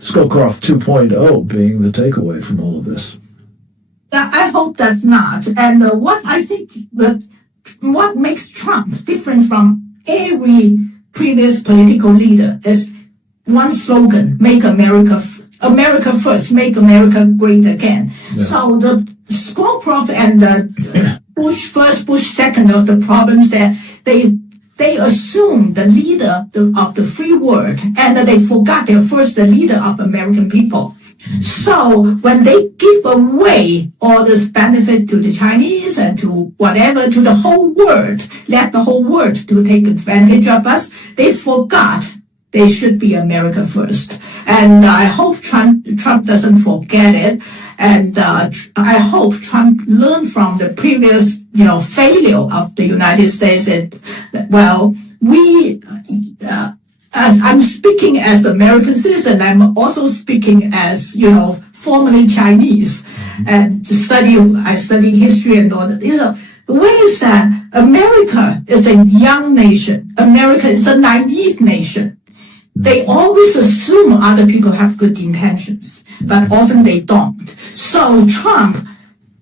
Scowcroft 2.0 being the takeaway from all of this? I hope that's not. And what I think that what makes Trump different from every previous political leader is one slogan: "Make America first, make America great again." Yeah. So the Scowcroft and the Bush first, Bush second of the problems that they assume the leader of the free world, and they forgot they're first the leader of American people. So when they give away all this benefit to the Chinese and to whatever, to the whole world, let the whole world to take advantage of us, they forgot they should be America first. And I hope Trump doesn't forget it. And I hope Trump learned from the previous, failure of the United States. I'm speaking as an American citizen. I'm also speaking as, formerly Chinese. And I study history and all that. The way is that America is a young nation. America is a naive nation. They always assume other people have good intentions, but often they don't. So Trump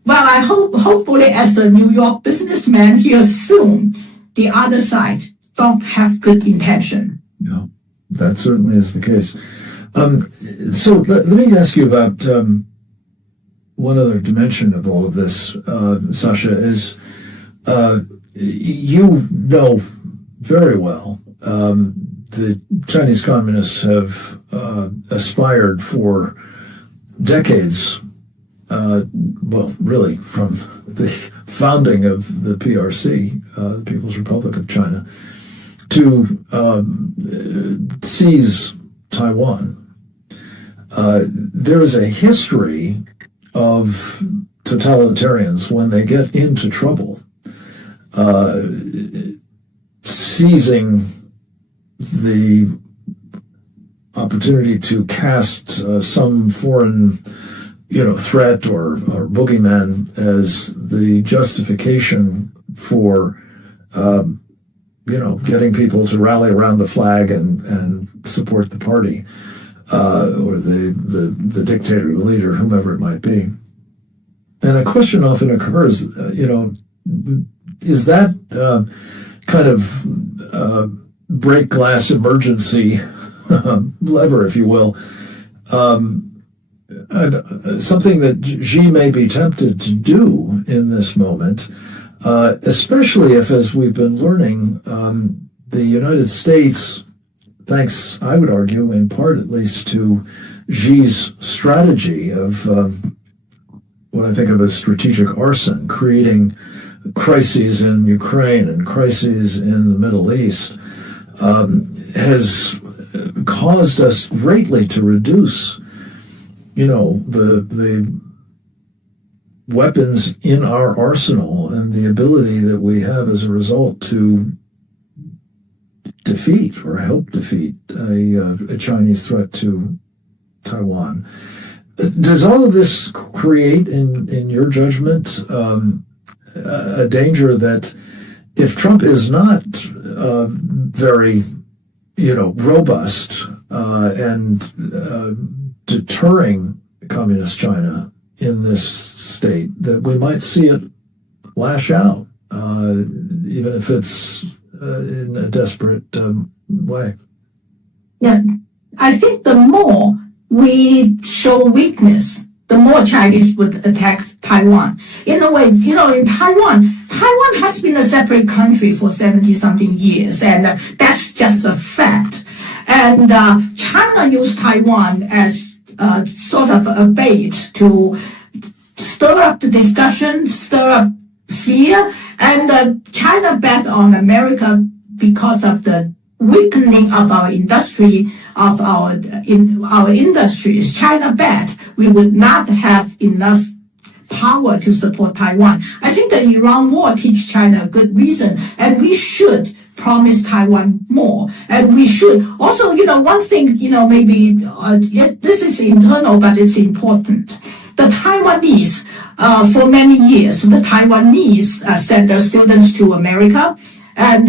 well, I hopefully as a New York businessman, he assumed the other side don't have good intention. Yeah, that certainly is the case. So let me ask you about one other dimension of all of this, Sasha, is you know very well the Chinese communists have aspired for decades, well, really from the founding of the PRC, the People's Republic of China, to seize Taiwan. There is a history of totalitarians, when they get into trouble, seizing the opportunity to cast some foreign, threat or boogeyman as the justification for, getting people to rally around the flag and support the party, or the dictator, the leader, whomever it might be. And a question often occurs, is that kind of break glass emergency lever, if you will, something that Xi may be tempted to do in this moment, especially if, as we've been learning, the United States, thanks, I would argue, in part at least, to Xi's strategy of what I think of as strategic arson, creating crises in Ukraine and crises in the Middle East, has caused us greatly to reduce, the weapons in our arsenal and the ability that we have as a result to defeat or help defeat a Chinese threat to Taiwan. Does all of this create, in your judgment, a danger that if Trump is not very, robust and deterring communist China in this state, that we might see it lash out, even if it's in a desperate way? Yeah, I think the more we show weakness, the more Chinese would attack Taiwan. In a way, in Taiwan has been a separate country for 70-something years, and that's just a fact. And China used Taiwan as sort of a bait to stir up the discussion, stir up fear, and China bet on America because of the weakening of our industry, of our industries. China bet we would not have enough power to support Taiwan. I think the Iran war teaches China a good reason, and we should promise Taiwan more. And we should also, one thing, maybe this is internal, but it's important. The Taiwanese, for many years, the Taiwanese sent their students to America. And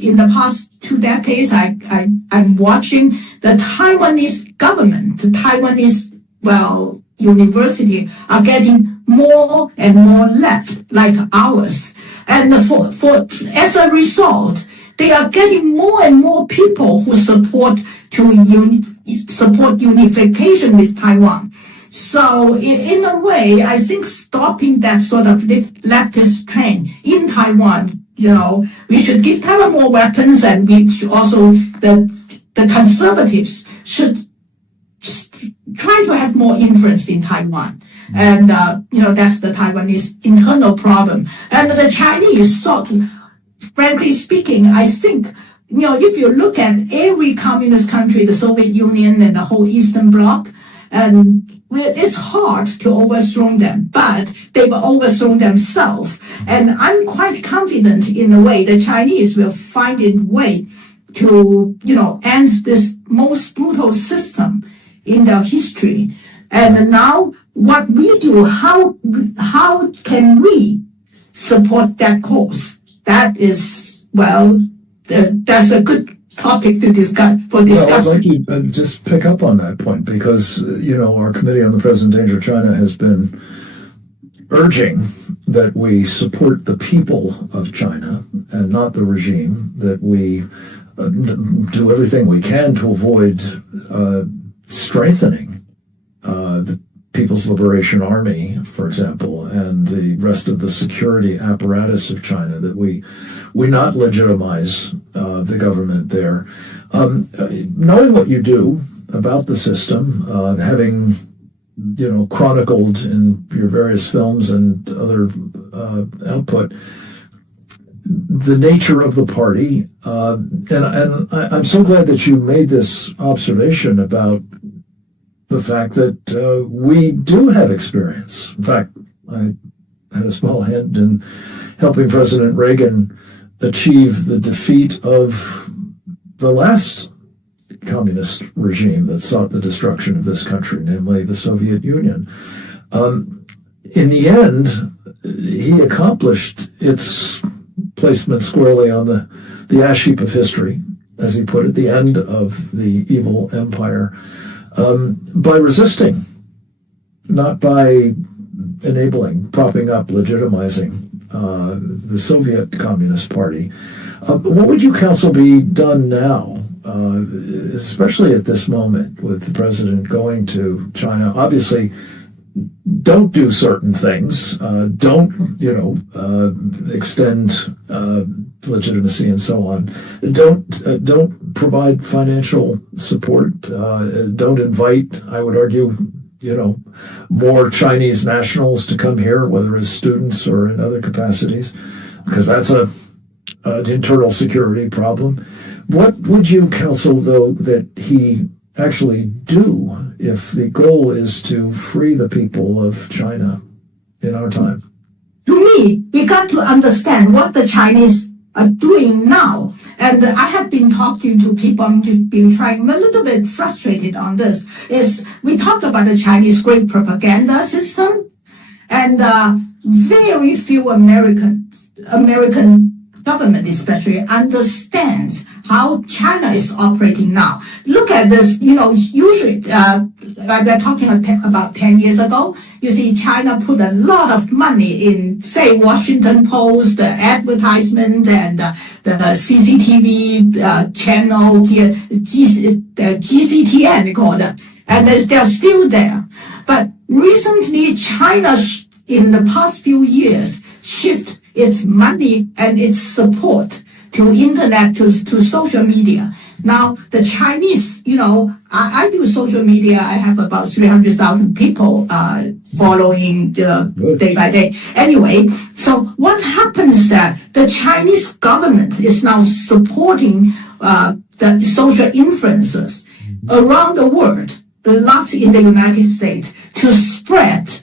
in the past 2 decades, I'm watching the Taiwanese government, the Taiwanese, university are getting more and more left, like ours. And as a result, they are getting more and more people who support unification with Taiwan. So in a way, I think stopping that sort of leftist trend in Taiwan, we should give Taiwan more weapons, and we should also, the conservatives should try to have more influence in Taiwan. And, that's the Taiwanese internal problem. And the Chinese thought, frankly speaking, I think, if you look at every communist country, the Soviet Union and the whole Eastern Bloc, and it's hard to overthrow them, but they've overthrown themselves. And I'm quite confident in a way the Chinese will find a way to, end this most brutal system in their history. And now what we do, how can we support that cause? That is, that's a good topic to discuss. Well, I'd like you to just pick up on that point, because, our Committee on the Present Danger of China has been urging that we support the people of China and not the regime, that we do everything we can to avoid strengthening the People's Liberation Army, for example, and the rest of the security apparatus of China, that we not legitimize the government there. Knowing what you do about the system, having chronicled in your various films and other output the nature of the party, and I'm so glad that you made this observation about the fact that we do have experience. In fact, I had a small hand in helping President Reagan achieve the defeat of the last communist regime that sought the destruction of this country, namely the Soviet Union. In the end, he accomplished its placement squarely on the ash heap of history, as he put it, the end of the evil empire, by resisting, not by enabling, propping up, legitimizing the Soviet Communist Party. What would you counsel be done now, especially at this moment with the president going to China? Obviously, don't do certain things. Don't, extend legitimacy and so on. Don't provide financial support. Don't invite, I would argue, more Chinese nationals to come here, whether as students or in other capacities, because that's an internal security problem. What would you counsel, though, that he actually do if the goal is to free the people of China in our time? To me, we got to understand what the Chinese are doing now. And I have been talking to people, I'm a little bit frustrated on this, is we talk about the Chinese great propaganda system, and very few American government especially understands how China is operating now. Look at this, usually, we're talking about 10 years ago, you see China put a lot of money in, say, Washington Post, the advertisement, and the CCTV channel here, the GCTN, they call it, and they're still there. But recently, China, in the past few years, shift its money and its support to internet, to social media. Now, the Chinese, I do social media. I have about 300,000 people following day by day. Anyway, so what happens that the Chinese government is now supporting the social influencers around the world, lots in the United States, to spread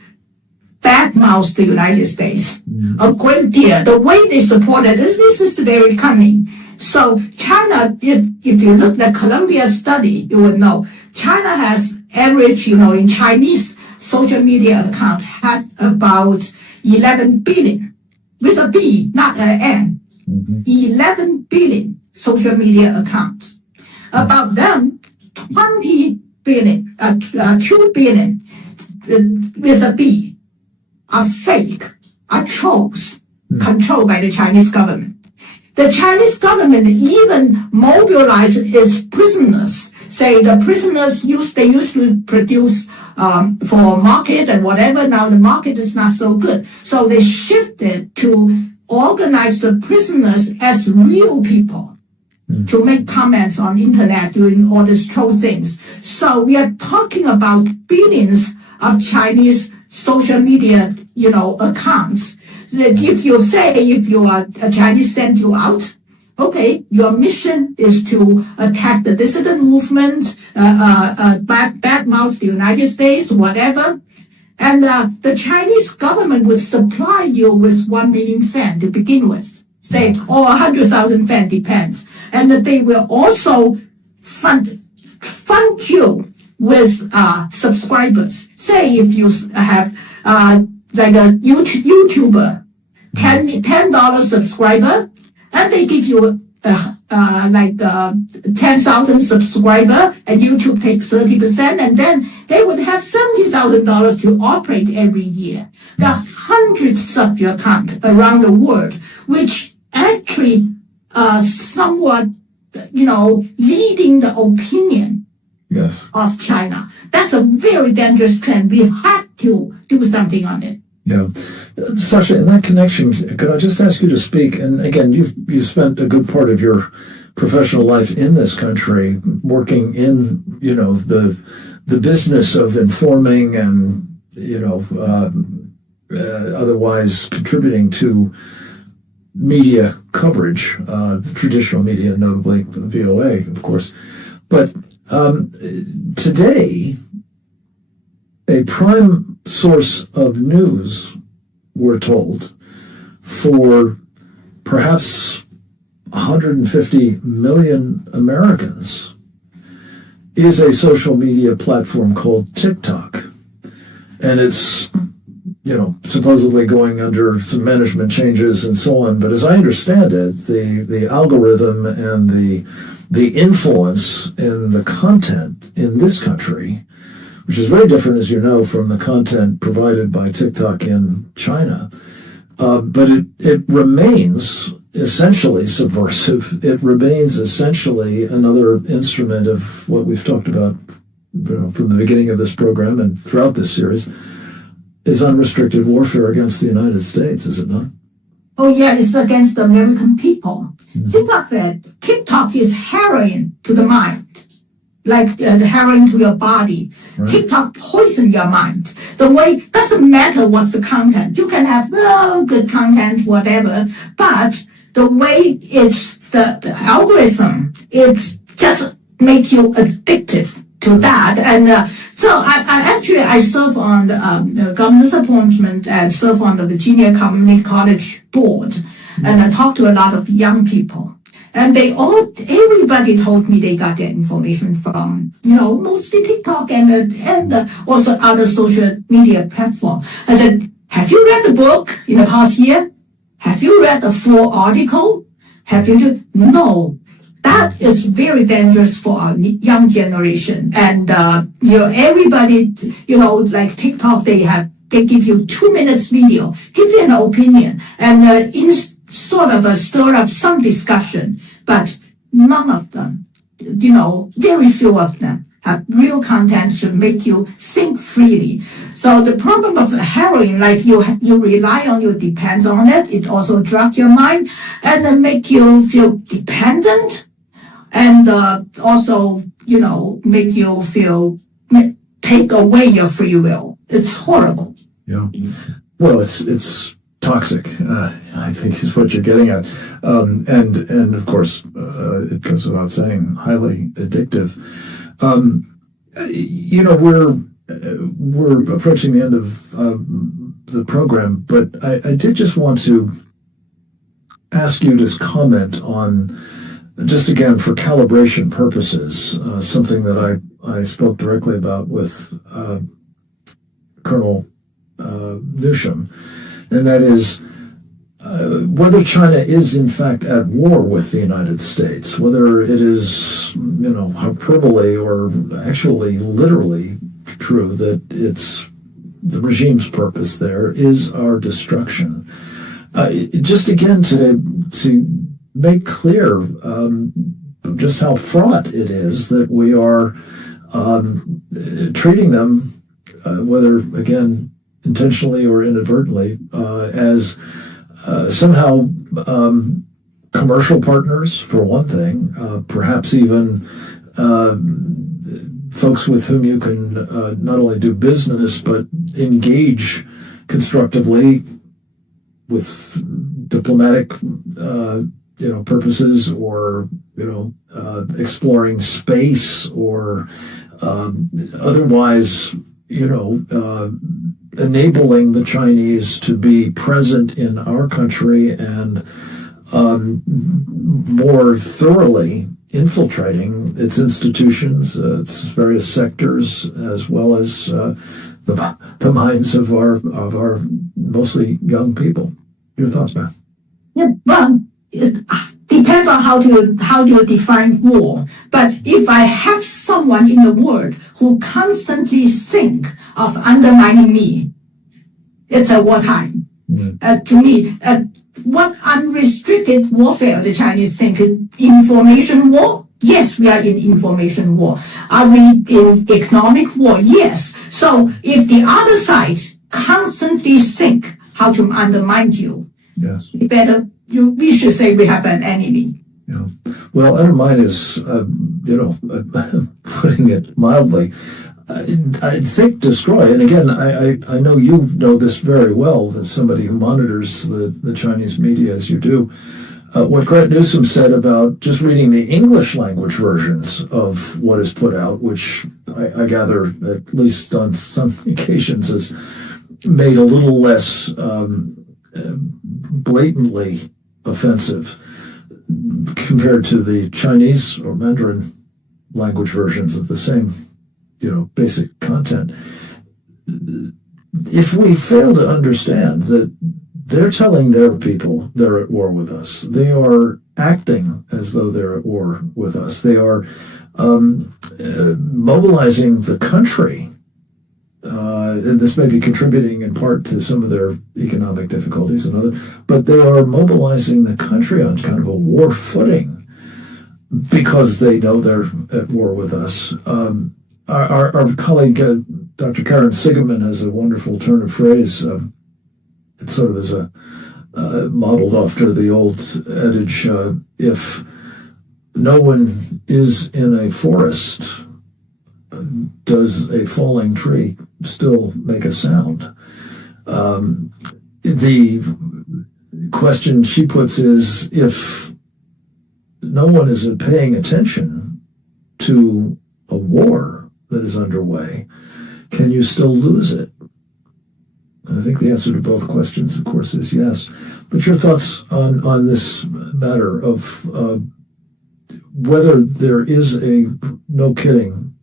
badmouth the United States a great deal. The way they support it, this is very cunning. So China, if you look at the Columbia study, you will know China has average, in Chinese social media account has about 11 billion with a B, not an N. 11 billion social media accounts. About them, 20 billion, 2 billion with a B are fake, are trolls controlled by the Chinese government. The Chinese government even mobilized its prisoners. Say the prisoners they used to produce for market and whatever. Now the market is not so good. So they shifted to organize the prisoners as real people to make comments on internet, doing all these troll things. So we are talking about billions of Chinese social media, accounts. That if you are a Chinese sent you out, okay, your mission is to attack the dissident movement, badmouth the United States, whatever. And the Chinese government would supply you with 1 million fans to begin with, say, or 100,000 fans, depends. And they will also fund you with subscribers. Say if you have like a YouTuber, $10 subscriber, and they give you a 10,000 subscriber, and YouTube takes 30%, and then they would have $70,000 to operate every year. There are hundreds of your accounts around the world, which actually somewhat, leading the opinion of China. That's a very dangerous trend. We have to do something on it. Yeah. Sasha, in that connection, could I just ask you to speak? And again, you've spent a good part of your professional life in this country working in, the business of informing and, otherwise contributing to media coverage, traditional media, notably VOA, of course. But today, a prime source of news, we're told, for perhaps 150 million Americans is a social media platform called TikTok. And it's, supposedly going under some management changes and so on. But as I understand it, the algorithm and the influence in the content in this country, which is very different, as you know, from the content provided by TikTok in China. But it remains essentially subversive. It remains essentially another instrument of what we've talked about from the beginning of this program and throughout this series, is unrestricted warfare against the United States, is it not? Oh, yeah, it's against the American people. Think of it. TikTok is heroin to the mind, like the heroin to your body. Right. TikTok poison your mind. The way, doesn't matter what's the content. You can have good content, whatever, but the way it's the algorithm, it just makes you addictive to that. And so I serve on the governor's appointment and serve on the Virginia Community College board. And I talk to a lot of young people. And everybody told me they got their information from, mostly TikTok and also other social media platform. I said, have you read the book in the past year? Have you read the full article? No. That is very dangerous for our young generation. And, everybody, like TikTok, they give you 2 minutes video, give you an opinion, and sort of stir up some discussion. But none of them, very few of them have real content to make you think freely. So the problem of heroin, like you rely on, you depend on it. It also drug your mind and then make you feel dependent. And also, make you take away your free will. It's horrible. Yeah. Well, it's toxic, I think is what you're getting at. And of course, it goes without saying, highly addictive. We're approaching the end of the program, but I did just want to ask you to comment on, just again, for calibration purposes, something that I spoke directly about with Colonel Newsham, and that is whether China is in fact at war with the United States, whether it is, hyperbole or actually literally true that it's the regime's purpose there is our destruction. Just again to make clear just how fraught it is that we are treating them, whether, again, intentionally or inadvertently, as somehow commercial partners, for one thing, perhaps even folks with whom you can not only do business, but engage constructively with diplomatic purposes, or exploring space, or otherwise enabling the Chinese to be present in our country and more thoroughly infiltrating its institutions, its various sectors, as well as the minds of our mostly young people. Your thoughts, Beth? Yeah, well, depends on how you define war. But if I have someone in the world who constantly think of undermining me, it's a wartime. To me, what unrestricted warfare the Chinese think? Information war? Yes, we are in information war. Are we in economic war? Yes. So if the other side constantly think how to undermine you, Yes. We should say we have an enemy. Yeah. Well, undermine is, putting it mildly. I think destroy. And again, I know you know this very well as somebody who monitors the Chinese media as you do. What Grant Newsom said about just reading the English language versions of what is put out, which I gather, at least on some occasions, is made a little less blatantly offensive compared to the Chinese or Mandarin language versions of the same, basic content. If we fail to understand that they're telling their people they're at war with us, they are acting as though they're at war with us, they are mobilizing the country. And this may be contributing in part to some of their economic difficulties and other, but they are mobilizing the country on kind of a war footing because they know they're at war with us. Our colleague, Dr. Karen Sigeman, has a wonderful turn of phrase. It sort of is modeled after the old adage, if no one is in a forest, does a falling tree still make a sound? The question she puts is, if no one is paying attention to a war that is underway, can you still lose it? And I think the answer to both questions, of course, is yes. But your thoughts on this matter of whether there is a, no kidding,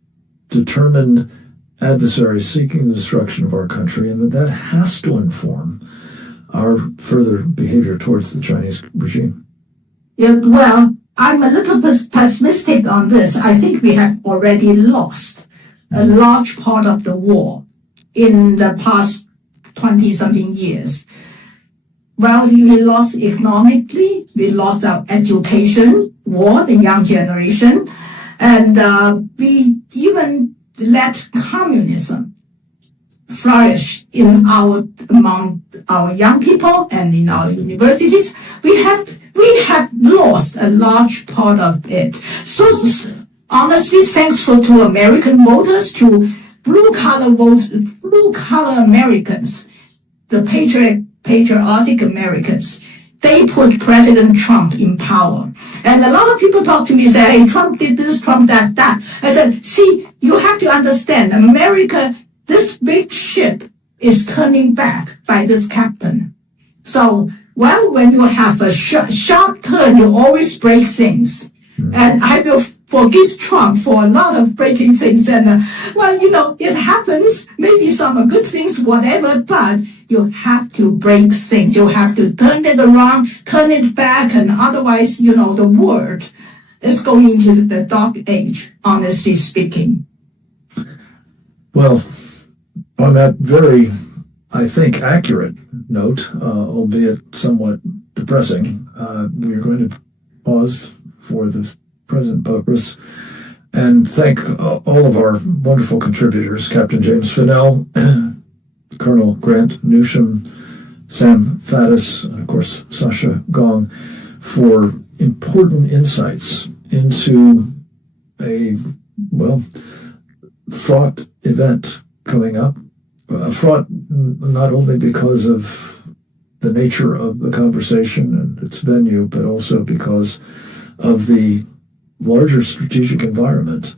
determined adversary seeking the destruction of our country, and that has to inform our further behavior towards the Chinese regime. Yeah, well, I'm a little pessimistic on this. I think we have already lost a large part of the war in the past 20-something years. Well, we lost economically, we lost our education war, the young generation, and we even let communism flourish among our young people and in our universities. We have lost a large part of it. So honestly, thanks to American voters, to blue collar Americans, the patriotic Americans, they put President Trump in power. And a lot of people talk to me and say, hey, Trump did this, Trump that. I said, see, you have to understand, America, this big ship is turning back by this captain. So, well, when you have a sharp turn, you always break things. And I will forgive Trump for a lot of breaking things. And, it happens, maybe some good things, whatever, but you have to break things. You have to turn it around, turn it back, and otherwise, the world is going into the dark age, honestly speaking. Well, on that very, I think, accurate note, albeit somewhat depressing, we are going to pause for this present purpose and thank all of our wonderful contributors, Captain James Fennell, Colonel Grant Newsom, Sam Faddis, and of course Sasha Gong, for important insights into a, fraught event coming up. Fraught not only because of the nature of the conversation and its venue, but also because of the larger strategic environment.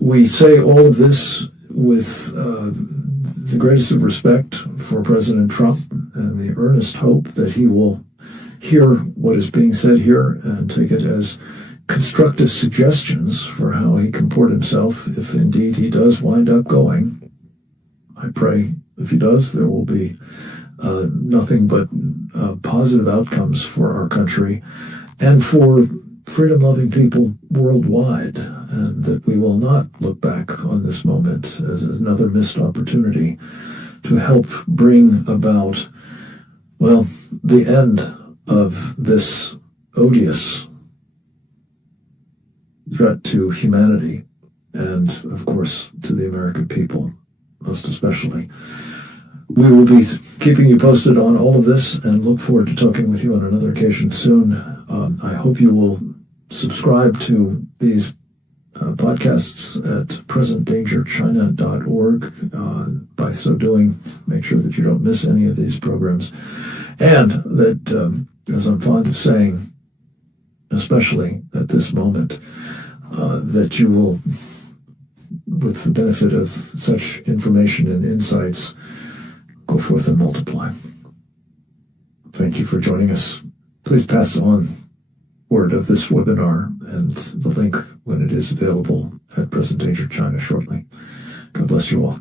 We say all of this with the greatest of respect for President Trump and the earnest hope that he will hear what is being said here and take it as constructive suggestions for how he comport himself if indeed he does wind up going. I pray if he does, there will be nothing but positive outcomes for our country. and for freedom-loving people worldwide, and that we will not look back on this moment as another missed opportunity to help bring about, well, the end of this odious threat to humanity and, of course, to the American people, most especially. We will be keeping you posted on all of this and look forward to talking with you on another occasion soon. I hope you will subscribe to these podcasts at presentdangerchina.org. By so doing, make sure that you don't miss any of these programs. And that, as I'm fond of saying, especially at this moment, that you will, with the benefit of such information and insights, go forth and multiply. Thank you for joining us. Please pass on word of this webinar and the link when it is available at Present Danger China shortly. God bless you all.